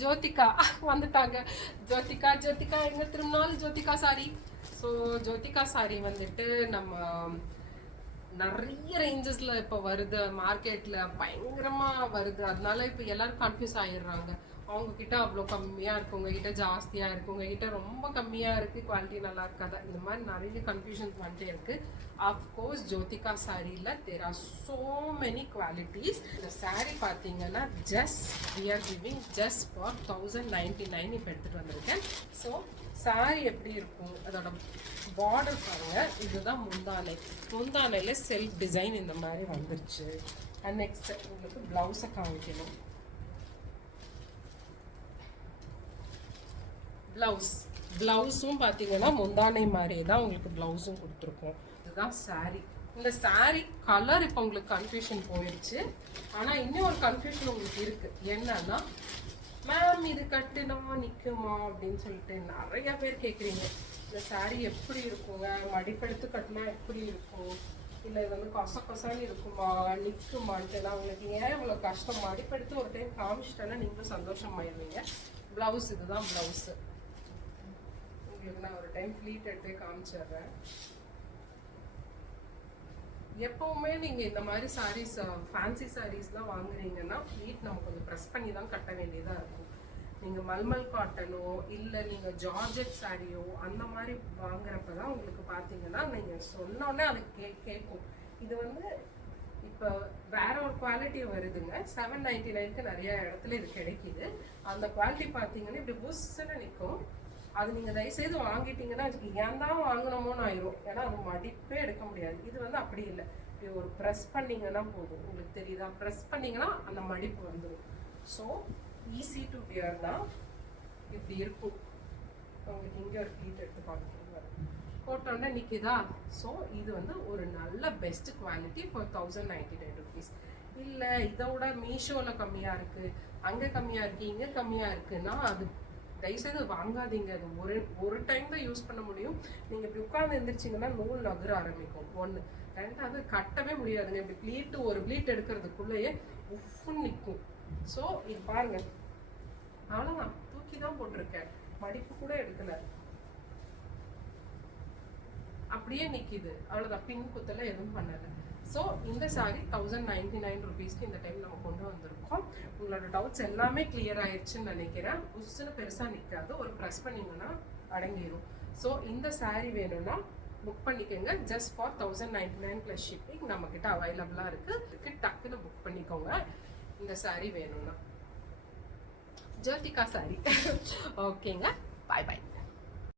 ஜோதிகா வந்துட்டாங்க. ஜோதிகா ஜோதிகா எங்க திரும்பினாலும் Jyothika sorry. So Jyothika sorry வந்துட்டு நம்ம நிறைய ரேஞ்சஸ்ல இப்போ வருது, மார்க்கெட்ல பயங்கரமா வருது. அதனால இப்போ எல்லாரும் கன்ஃபியூஸ் ஆயிடுறாங்க. அவங்க கிட்ட அவ்வளோ கம்மியா இருக்கு, உங்ககிட்ட ஜாஸ்தியா இருக்கு, உங்ககிட்ட ரொம்ப கம்மியா இருக்கு, குவாலிட்டி நல்லா இருக்காதா, இந்த மாதிரி நிறைய கன்ஃபியூஷன்ஸ் வந்துட்டே இருக்கு. அஃப்கோர்ஸ் ஜோதிகா சாரியில் there are so many qualities. இந்த சாரீ பார்த்தீங்கன்னா just we are giving just for 1099 இப்போ எடுத்துகிட்டு வந்திருக்கேன். ஸோ சாரி எப்படி இருக்கும், அதோட பார்டர் பாருங்க, இதுதான் முந்தானை. முந்தானையில செல்ஃப் டிசைன் இந்த மாதிரி வந்துருச்சு. அண்ட் நெக்ஸ்ட் உங்களுக்கு பிளவுஸை காமிக்கணும். பிளவுஸும் பார்த்தீங்கன்னா முந்தானை மாதிரியே தான் உங்களுக்கு பிளவுஸும் கொடுத்துருக்கோம். இதுதான் சாரி. இந்த சாரி கலர் இப்போ உங்களுக்கு கன்ஃபியூஷன் போயிடுச்சு. ஆனால் இன்னும் ஒரு கன்ஃபியூஷன் உங்களுக்கு இருக்கு. என்னன்னா, மேம் இது கட்டுனா நிற்குமா அப்படின்னு சொல்லிட்டு நிறைய பேர் கேட்குறீங்க. இந்த சாரீ எப்படி இருக்குங்க, மடிப்பெடுத்து கட்டினா எப்படி இருக்கும், இல்லை இது வந்து கொசான்னு இருக்குமா, நிற்குமான்ட்டு நான் உங்களுக்கு ஏன் இவ்வளோ கஷ்டம், மடிப்பெடுத்து ஒரு டைம் காமிச்சிட்டேன்னா நீங்களும் சந்தோஷமாயிருவீங்க. ப்ளவுஸ் இதுதான் ப்ளவுஸு. உங்களுக்கு நான் ஒரு டைம் ஃப்ளீட் எடுத்து காமிச்சிடுறேன். எப்பவுமே நீங்க இந்த மாதிரி சாரீஸ், ஃபேன்சி சாரீஸ்லாம் வாங்குறீங்கன்னா ஃப்ளீட் நம்ம கொஞ்சம் ப்ரெஸ் பண்ணி தான் கட்ட வேண்டியதா இருக்கும். நீங்க மல்மல் காட்டனோ இல்லை நீங்க ஜார்ஜெட் சாரியோ அந்த மாதிரி வாங்குறப்ப தான் உங்களுக்கு பார்த்தீங்கன்னா நீங்க சொன்னோடனே அது கேட்கும். இது வந்து இப்போ வேற ஒரு குவாலிட்டி வருதுங்க. 799க்கு நிறைய இடத்துல இது கிடைக்குது. அந்த குவாலிட்டி பார்த்தீங்கன்னா இப்படி புஷ்ன்னு நிற்கும். அது நீங்கள் தயவுசெய்து வாங்கிட்டீங்கன்னா அதுக்கு ஏன் தான் வாங்கணுமோன்னு ஆயிரும். ஏன்னா அது மடிப்பே எடுக்க முடியாது. இது வந்து அப்படி இல்லை, இப்படி ஒரு ப்ரெஸ் பண்ணிங்கன்னா போதும். உங்களுக்கு தெரியுதா, ப்ரெஸ் பண்ணிங்கன்னா அந்த மடிப்பு வந்துடும். ஸோ ஈஸி டு வியர் தான். இப்படி இருக்கும். உங்களுக்கு இங்கே ஒரு ப்ளீட் எடுத்து பார்த்துக்கோங்க, போட்டோன்னே நிற்கிதா. ஸோ இது வந்து ஒரு நல்ல பெஸ்ட் குவாலிட்டி ஃபார் 1099 ருபீஸ். இல்லை இதோட மீஷோவில் கம்மியாக இருக்குது, அங்கே கம்மியாக இருக்குது, இங்கே கம்மியாக இருக்குன்னா அது தயவுசெய்து வாங்காதீங்க. அது ஒரு டைம் தான் யூஸ் பண்ண முடியும். நீங்கள் இப்படி உட்காந்து எழுந்திரிச்சிங்கன்னா நூல் நகர ஆரம்பிக்கும். ஒன்று. ரெண்டாவது கட்டவே முடியாதுங்க. இப்படி ஒரு ப்ளீட் எடுக்கிறதுக்குள்ளேயே உஃப்னு நிற்கும். ஸோ இது பாருங்க, அவ்வளோதான், தூக்கி தான் போட்டிருக்கேன், மடிப்பு கூட எடுக்கல, அப்படியே நிற்கிது, அவ்வளோதான். பின் குத்தல எதுவும் பண்ணலை. ஸோ இந்த சாரி 1099 ருபீஸ்க்கு இந்த டைம் நம்ம கொண்டு வந்திருக்கோம். உங்களோட டவுட்ஸ் எல்லாமே கிளியர் ஆயிடுச்சுன்னு நினைக்கிறேன். உசுன்னு பெருசாக நிற்காது, ஒரு ப்ரெஸ் பண்ணிங்கன்னா அடங்கிடும். ஸோ இந்த சாரி வேணும்னா புக் பண்ணிக்கோங்க. ஜஸ்ட் ஃபார் 1099 ப்ளஸ் ஷிப்பிங் நம்மக்கிட்ட அவைலபிளாக இருக்குது. டக்குன்னு புக் பண்ணிக்கோங்க இந்த சாரி வேணும்னா. ஜோதிகா சாரி. ஓகேங்க, பாய் பாய்.